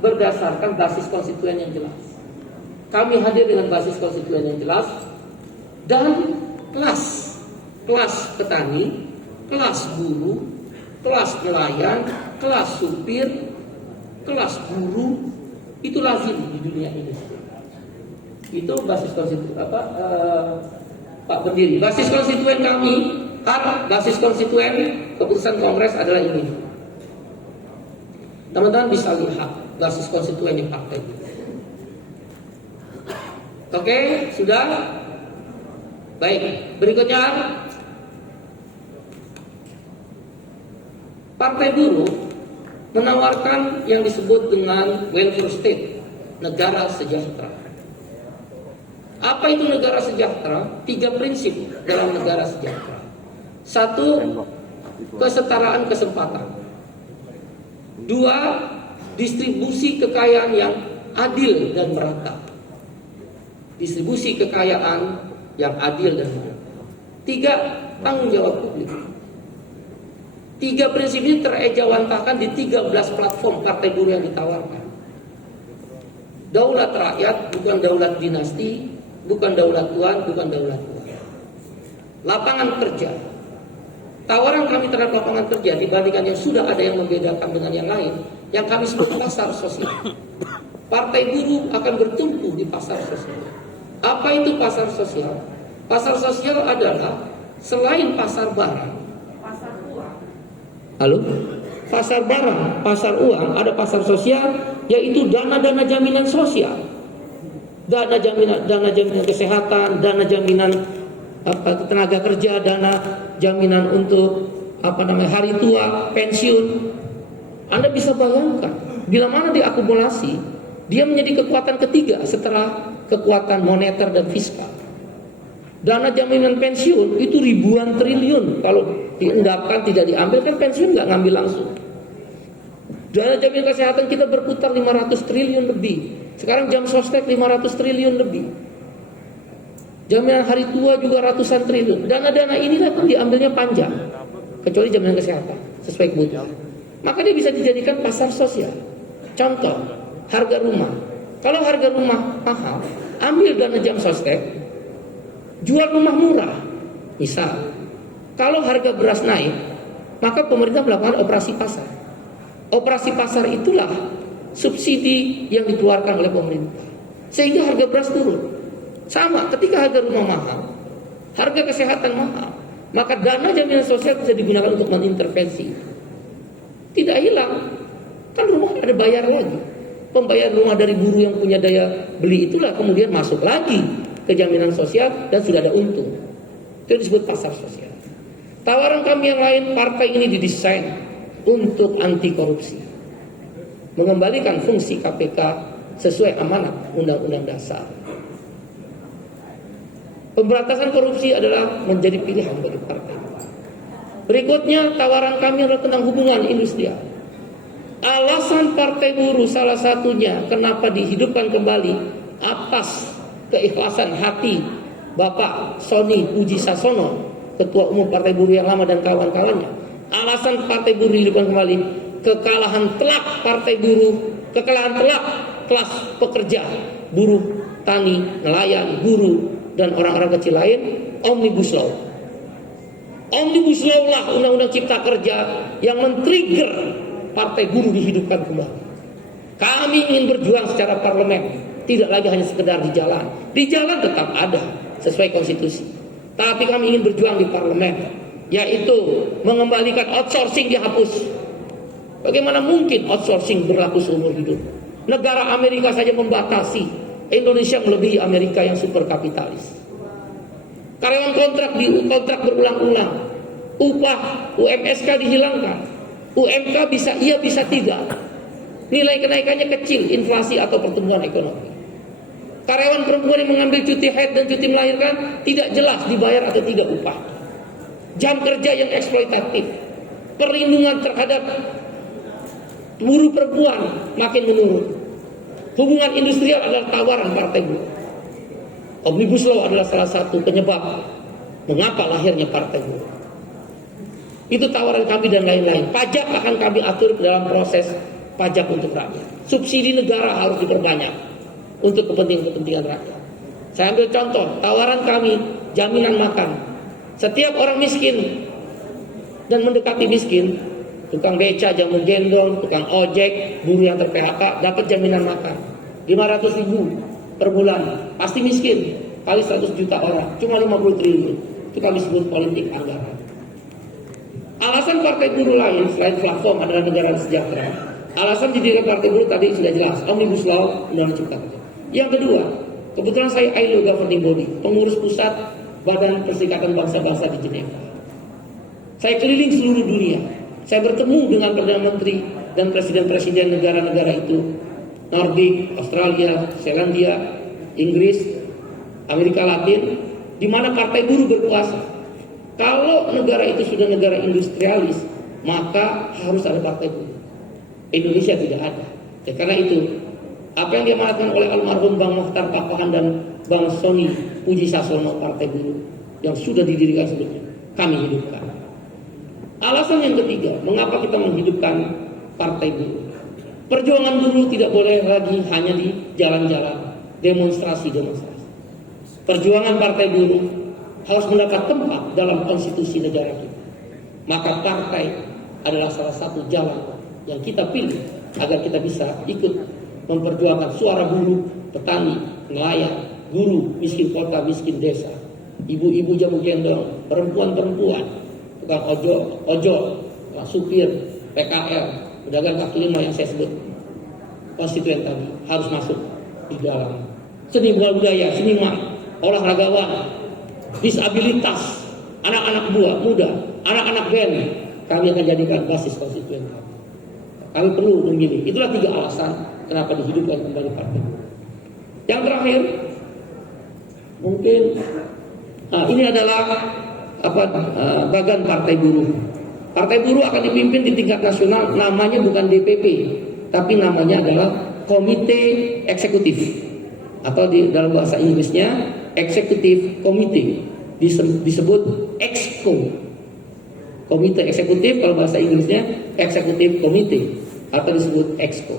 berdasarkan basis konstituen yang jelas. Kami hadir dengan basis konstituen yang jelas dan kelas petani, kelas buruh, kelas nelayan, kelas supir, kelas guru itu lazim di dunia ini. Itu basis konstituen Pak Berdiri. Basis konstituen kami, basis konstituen keputusan Kongres adalah ini. Teman-teman bisa lihat basis konstituen di partai. Oke, sudah? Baik, berikutnya Partai Buruh menawarkan yang disebut dengan welfare state, negara sejahtera. Apa itu negara sejahtera? 3 prinsip dalam negara sejahtera. 1, kesetaraan kesempatan. 2, distribusi kekayaan yang adil dan merata. Distribusi kekayaan yang adil dan merata. 3, tanggung jawab publik. 3 prinsip ini terejawantahkan di 13 platform Partai Buruh yang ditawarkan. Daulat rakyat, bukan daulat dinasti, bukan daulat tuan, bukan daulat tuan. Lapangan kerja. Tawaran kami terhadap lapangan kerja dibandingkan yang sudah ada yang membedakan dengan yang lain, yang kami sebut pasar sosial. Partai Buruh akan bertumpu di pasar sosial. Apa itu pasar sosial? Pasar sosial adalah selain pasar barang, pasar uang. Halo? Pasar barang, pasar uang, ada pasar sosial, yaitu dana-dana jaminan sosial. Dana jaminan kesehatan, dana jaminan tenaga kerja, dana jaminan untuk hari tua, pensiun. Anda bisa bayangkan, bila mana diakumulasi, dia menjadi kekuatan ketiga setelah kekuatan moneter dan fiskal. Dana jaminan pensiun itu ribuan triliun, kalau diendapkan tidak diambil kan pensiun nggak ngambil langsung. Dana jaminan kesehatan kita berputar 500 triliun lebih. Sekarang jam sostek 500 triliun lebih. Jaminan hari tua juga ratusan triliun. Dana-dana inilah yang diambilnya panjang, kecuali jaminan kesehatan sesuai kebutuhan. Maka dia bisa dijadikan pasar sosial. Contoh, harga rumah. Kalau harga rumah mahal, ambil dana jam sostek, jual rumah murah. Misal, kalau harga beras naik, maka pemerintah melakukan operasi pasar. Operasi pasar itulah subsidi yang dikeluarkan oleh pemerintah, sehingga harga beras turun. Sama, ketika harga rumah mahal, harga kesehatan mahal, maka dana jaminan sosial bisa digunakan untuk mengintervensi. Tidak hilang, kan rumah ada bayar lagi. Pembayaran rumah dari buruh yang punya daya beli itulah kemudian masuk lagi ke jaminan sosial dan sudah ada untung. Itu disebut pasar sosial. Tawaran kami yang lain, partai ini didesain untuk anti korupsi, mengembalikan fungsi KPK sesuai amanat Undang-Undang Dasar. Pemberantasan korupsi adalah menjadi pilihan bagi partai. Berikutnya, tawaran kami adalah tentang hubungan industrial. Alasan Partai Buruh salah satunya kenapa dihidupkan kembali atas keikhlasan hati Bapak Sony Puji Sasono, Ketua Umum Partai Buruh yang lama dan kawan-kawannya. Alasan Partai Buruh dihidupkan kembali, kekalahan telak Partai Buruh, kekalahan telak kelas pekerja, buruh, tani, nelayan, guru, dan orang-orang kecil lain, Omnibus Law. Omnibus Law lah Undang-Undang Cipta Kerja yang men-trigger Partai Buruh dihidupkan kembali. Kami ingin berjuang secara parlemen, tidak lagi hanya sekedar di jalan. Di jalan tetap ada sesuai konstitusi, tapi kami ingin berjuang di parlemen, yaitu mengembalikan outsourcing dihapus. Bagaimana mungkin outsourcing berlaku seumur hidup? Negara Amerika saja membatasi, Indonesia melebihi Amerika yang super kapitalis. Karyawan kontrak berulang-ulang, upah UMSK dihilangkan. UMK bisa iya bisa tidak. Nilai kenaikannya kecil, inflasi atau pertumbuhan ekonomi. Karyawan perempuan yang mengambil cuti haid dan cuti melahirkan tidak jelas dibayar atau tidak upah. Jam kerja yang eksploitatif. Perlindungan terhadap buruh perempuan makin menurun. Hubungan industrial adalah tawaran Partai Buruh. Omnibus Law adalah salah satu penyebab mengapa lahirnya Partai Buruh. Itu tawaran kami dan lain-lain. Pajak akan kami atur dalam proses pajak untuk rakyat. subsidi negara harus diperbanyak untuk kepentingan rakyat. Saya ambil contoh, tawaran kami jaminan makan. Setiap orang miskin dan mendekati miskin, tukang beca, jamu gendong, tukang ojek, buruh yang ter-PHK dapat jaminan makan 500.000 per bulan. Pasti miskin, kali 100 juta orang, cuma 50 triliun. Itu kami sebut politik anggaran. Alasan partai buruh lain selain platform adalah negara sejahtera. Alasan didirikan partai buruh tadi sudah jelas, Omnibus Law, Undang-Undang Cipta Kerja. Yang kedua, kebetulan saya ILO Governing Body, pengurus pusat Badan Perserikatan Bangsa-Bangsa di Jeneва. Saya keliling seluruh dunia. Saya bertemu dengan Perdana Menteri dan Presiden-Presiden negara-negara itu, Nordik, Australia, Selandia, Inggris, Amerika Latin, di mana partai buruh berkuasa. Kalau negara itu sudah negara industrialis, maka harus ada partai buruh. Indonesia tidak ada. Karena itu, apa yang diamanatkan oleh almarhum Bang Mokhtar Papahan dan Bang Sony Puji Sasono Partai Buruh yang sudah didirikan sebelumnya, kami hidupkan. Alasan yang ketiga, mengapa kita menghidupkan Partai Buruh? Perjuangan buruh tidak boleh lagi hanya di jalan-jalan, demonstrasi-demonstrasi. Perjuangan Partai Buruh harus mendapat tempat dalam konstitusi negara kita. Maka partai adalah salah satu jalan yang kita pilih agar kita bisa ikut memperjuangkan suara buruh, petani, nelayan, guru, miskin kota, miskin desa, ibu-ibu jamu gendong, perempuan-perempuan, tukang ojol, supir, PKL, pedagang kaki lima yang saya sebut konstituen tadi harus masuk di dalam seni budaya, seniman, olahragawan, disabilitas, anak-anak buah muda, anak-anak band, kami akan jadikan basis konstituen kami. Kami perlu memilih. Itulah 3 alasan kenapa dihidupkan kembali partai. Yang terakhir, mungkin ini adalah bagan Partai Buruh. Partai Buruh akan dipimpin di tingkat nasional, namanya bukan DPP, tapi namanya adalah Komite Eksekutif, atau dalam bahasa Inggrisnya Executive Committee, disebut EXCO. Komite Eksekutif, kalau bahasa Inggrisnya Executive Committee, atau disebut EXCO.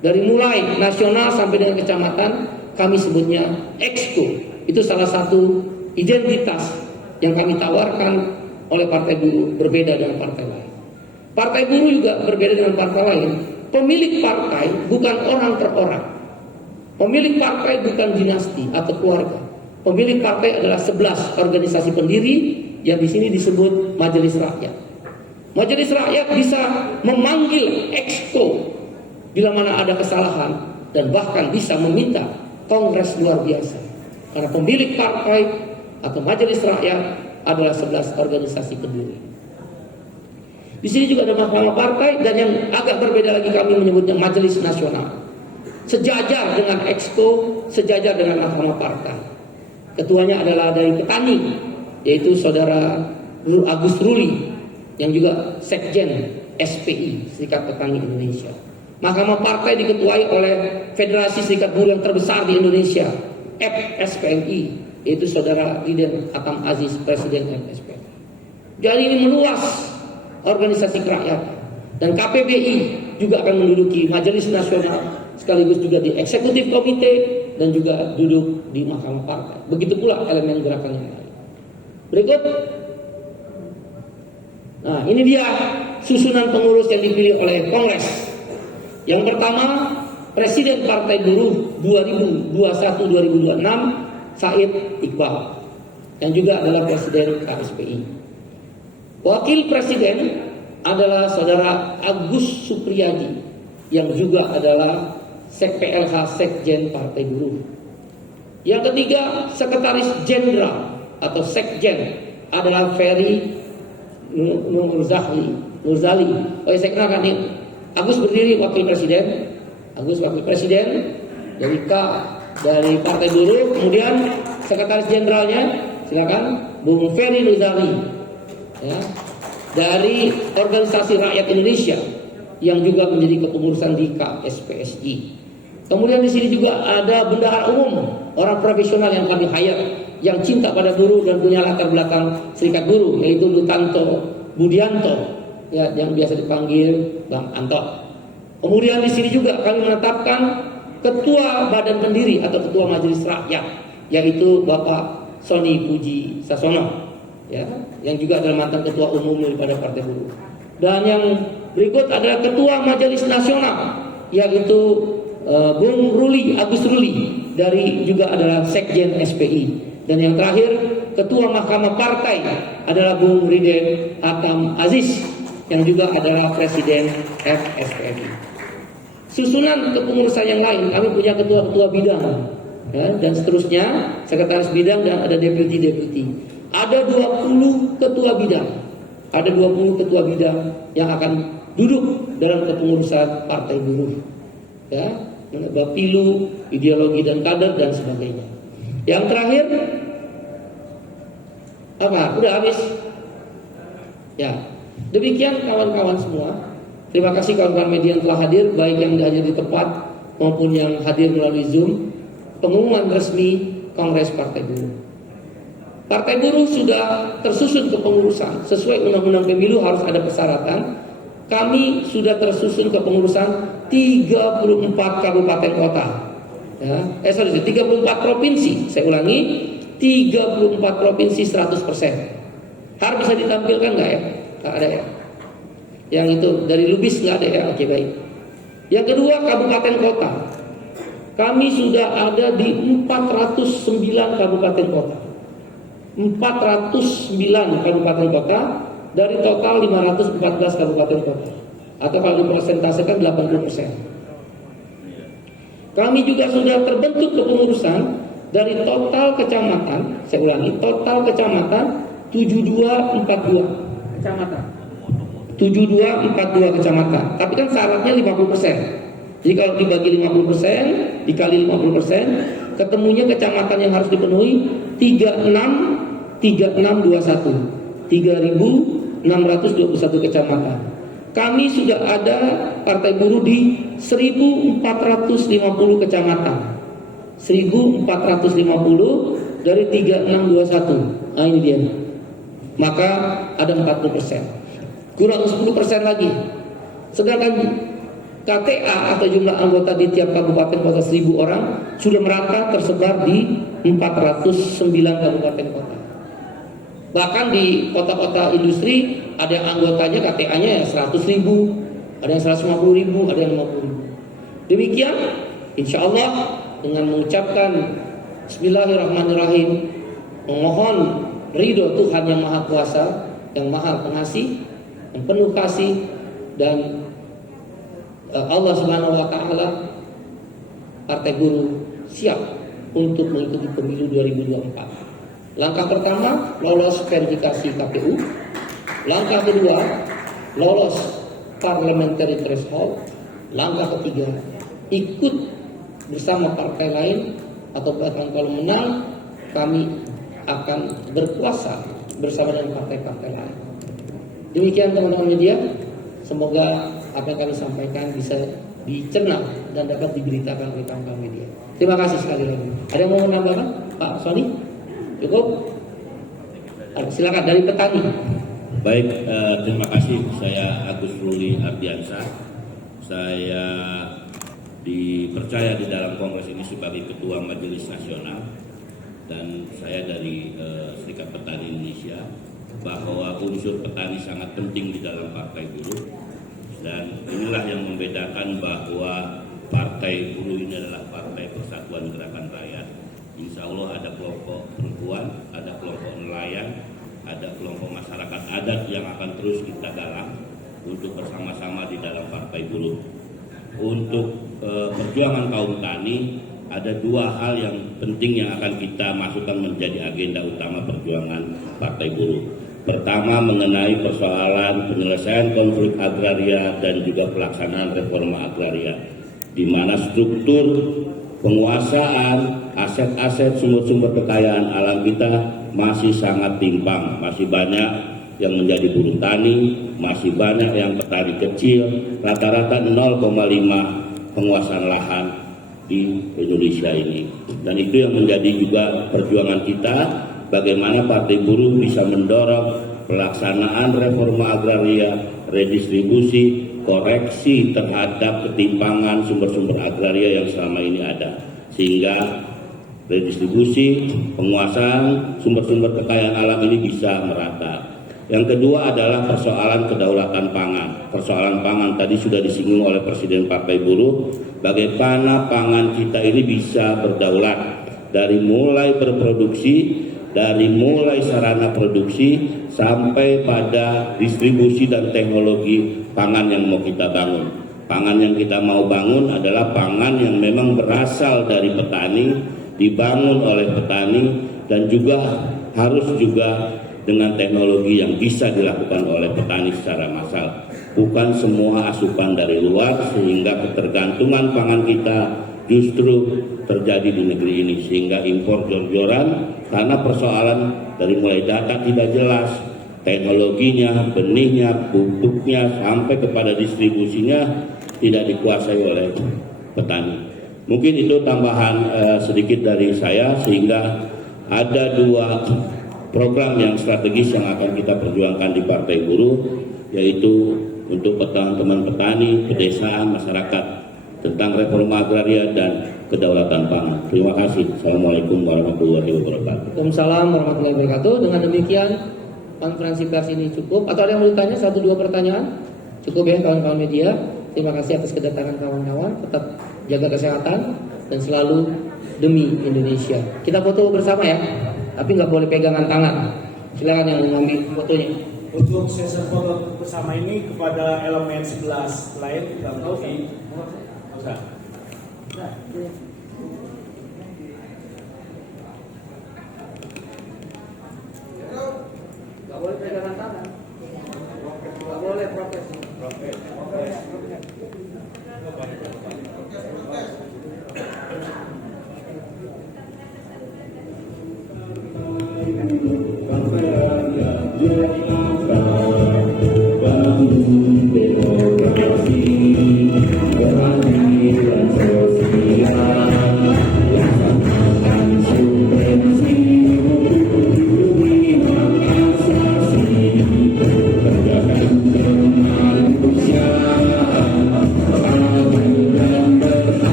Dari mulai nasional sampai dengan kecamatan, kami sebutnya EXCO. Itu salah satu identitas yang kami tawarkan oleh Partai Buruh, berbeda dengan partai lain. Partai Buruh juga berbeda dengan partai lain. Pemilik partai bukan orang per orang. Pemilik partai bukan dinasti atau keluarga. Pemilik partai adalah 11 organisasi pendiri yang di sini disebut Majelis Rakyat. Majelis Rakyat bisa memanggil EXCO bila mana ada kesalahan dan bahkan bisa meminta kongres luar biasa. Karena pemilik partai atau Majelis Rakyat adalah 11 organisasi pendiri. Di sini juga ada mahkamah partai, dan yang agak berbeda lagi kami menyebutnya Majelis Nasional. Sejajar dengan EXCO, sejajar dengan mahkamah partai. Ketuanya adalah dari petani, yaitu Saudara Agus Ruli, yang juga Sekjen SPI, Serikat Petani Indonesia. Mahkamah partai diketuai oleh Federasi Serikat Buruh yang terbesar di Indonesia, FSPMI, yaitu Saudara Riden Atam Aziz, Presiden FSPMI. Jadi ini meluas organisasi kerakyatan. Dan KPBI juga akan menduduki Majelis Nasional, sekaligus juga di Eksekutif Komite, dan juga duduk di Mahkamah Partai. Begitu pula elemen gerakan yang lain. Berikut. Nah, ini dia susunan pengurus yang dipilih oleh Kongres. Yang pertama, Presiden Partai Buruh 2021-2026, Said Iqbal, yang juga adalah Presiden KSPI. Wakil Presiden adalah Saudara Agus Supriyadi, yang juga adalah PLH Sekjen Partai Buruh. Yang ketiga, Sekretaris Jenderal atau Sekjen adalah Ferry Nurzali. Saya kenalkan nih, Agus berdiri Wakil Presiden, Agus Wakil Presiden dari Partai Buruh. Kemudian Sekretaris Jenderalnya silakan Bung Ferry Nurzali, ya, dari Organisasi Rakyat Indonesia, yang juga menjadi kepengurusan di KSPSI. Kemudian di sini juga ada bendahara umum, orang profesional yang kami hire, yang cinta pada buruh dan punya latar belakang serikat buruh, yaitu Lutanto Budianto, ya, yang biasa dipanggil Bang Anto. Kemudian di sini juga kami menetapkan ketua badan pendiri atau ketua majelis rakyat, yaitu Bapak Sony Puji Sasono, ya, yang juga adalah mantan ketua umum daripada Partai Buruh. Dan yang berikut adalah ketua majelis nasional, yaitu Bung Ruli Agus Ruli, dari juga adalah sekjen SPI. Dan yang terakhir ketua mahkamah partai adalah Bung Riden Hatam Aziz, yang juga adalah presiden FSPMI. Susunan kepengurusan yang lain, kami punya ketua-ketua bidang, ya, dan seterusnya, sekretaris bidang, dan ada deputi-deputi. Ada 20 ketua bidang. Ada 20 ketua bidang yang akan duduk dalam kepengurusan Partai Buruh, ya, Bapilu, ideologi dan kader dan sebagainya. Yang terakhir apa? Udah habis? Ya. Demikian kawan-kawan semua. Terima kasih kawan-kawan media yang telah hadir, baik yang hadir di tempat maupun yang hadir melalui Zoom. Pengumuman resmi Kongres Partai Buruh. Partai Buruh sudah tersusun kepengurusan sesuai Undang-Undang Pemilu, harus ada persyaratan. Kami sudah tersusun kepengurusan 34 kabupaten kota. Ya, 34 provinsi. Saya ulangi, 34 provinsi 100%. Harus bisa ditampilkan nggak ya? Nggak ada ya. Yang itu dari Lubis nggak ada ya. Oke, baik. Yang kedua, kabupaten kota. Kami sudah ada di 409 kabupaten kota. 409 kabupaten kota dari total 514 kabupaten kota. Atau kalau dipresentasekan 80%. Kami juga sudah terbentuk kepengurusan dari total kecamatan. Saya ulangi, total kecamatan 7242 kecamatan. 7242 kecamatan. Tapi kan syaratnya 50%. Jadi kalau dibagi 50% dikali 50%, ketemunya kecamatan yang harus dipenuhi 3621. 3621 kecamatan. Kami sudah ada Partai Buruh di 1450 kecamatan. 1450 dari 3621. Nah, ini dia. Maka ada 40%. Kurang 10% lagi. Sedangkan KTA atau jumlah anggota di tiap kabupaten kota 1000 orang sudah merata tersebar di 409 kabupaten kota. Bahkan di kota-kota industri ada yang anggotanya KTA-nya 100.000, ada yang 150.000, ada yang 50.000. Demikian, insya Allah dengan mengucapkan Bismillahirrahmanirrahim, memohon ridho Tuhan yang Maha Kuasa, yang Maha Pengasih, yang penuh kasih, dan Allah Subhanahu wa Ta'ala, Partai Buruh siap untuk mengikuti pemilu 2024. Langkah pertama, lolos verifikasi KPU. Langkah kedua, lolos parliamentary threshold. Langkah ketiga, ikut bersama partai lain, atau bahkan kalau menang, kami akan berkuasa bersama dengan partai-partai lain. Demikian teman-teman media, semoga apa yang kami sampaikan bisa dicerna dan dapat diberitakan oleh kawan-kawan media. Terima kasih sekali lagi. Ada yang mau menambahkan, Pak Sony? Cukup? Silakan dari petani. Baik, terima kasih. Saya Agus Ruli Ardiansah. Saya dipercaya di dalam kongres ini sebagai Ketua Majelis Nasional, dan saya dari Serikat Petani Indonesia, bahwa unsur petani sangat penting di dalam Partai Buruh, dan inilah yang membedakan bahwa Partai Buruh ini adalah Partai Persatuan Gerakan Rakyat. Insya Allah ada kelompok perempuan, ada kelompok nelayan, ada kelompok masyarakat adat yang akan terus kita galang untuk bersama-sama di dalam Partai Buruh. Untuk perjuangan kaum tani, ada dua hal yang penting yang akan kita masukkan menjadi agenda utama perjuangan Partai Buruh. Pertama, mengenai persoalan penyelesaian konflik agraria dan juga pelaksanaan reforma agraria, di mana struktur penguasaan aset-aset sumber-sumber kekayaan alam kita masih sangat timpang. Masih banyak yang menjadi buruh tani, masih banyak yang petani kecil, rata-rata 0,5 penguasaan lahan di Indonesia ini. Dan itu yang menjadi juga perjuangan kita, bagaimana Partai Buruh bisa mendorong pelaksanaan reforma agraria, redistribusi, koreksi terhadap ketimpangan sumber-sumber agraria yang selama ini ada, sehingga redistribusi penguasaan sumber-sumber kekayaan alam ini bisa merata. Yang kedua adalah persoalan kedaulatan pangan. Persoalan pangan tadi sudah disinggung oleh Presiden Partai Buruh, bagaimana pangan kita ini bisa berdaulat dari mulai berproduksi, dari mulai sarana produksi sampai pada distribusi dan teknologi pangan yang mau kita bangun. Pangan yang kita mau bangun adalah pangan yang memang berasal dari petani, dibangun oleh petani, dan juga harus juga dengan teknologi yang bisa dilakukan oleh petani secara massal. Bukan semua asupan dari luar, sehingga ketergantungan pangan kita justru terjadi di negeri ini, sehingga impor jor-joran karena persoalan dari mulai data tidak jelas, teknologinya, benihnya, pupuknya, sampai kepada distribusinya tidak dikuasai oleh petani. Mungkin itu tambahan sedikit dari saya, sehingga ada dua program yang strategis yang akan kita perjuangkan di Partai Buruh, yaitu untuk teman-teman petani, pedesaan, masyarakat, tentang reforma agraria dan kedaulatan pangan. Terima kasih. Assalamualaikum warahmatullahi wabarakatuh. Waalaikumsalam warahmatullahi wabarakatuh. Dengan demikian konferensi pers ini cukup. Atau ada yang mau ditanya? 1-2 pertanyaan? Cukup ya kawan-kawan media. Terima kasih atas kedatangan kawan-kawan. Tetap jaga kesehatan dan selalu demi Indonesia. Kita foto bersama ya, tapi nggak boleh pegangan tangan. Silakan yang mengambil fotonya. Untuk sesi foto bersama ini kepada elemen 11 lain kita tahu di Nggak boleh pegangan tangan. Nggak boleh prokes.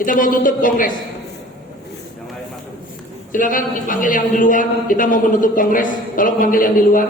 Kita mau tutup kongres. Silakan dipanggil yang di luar. Kita mau menutup kongres. Tolong panggil yang di luar.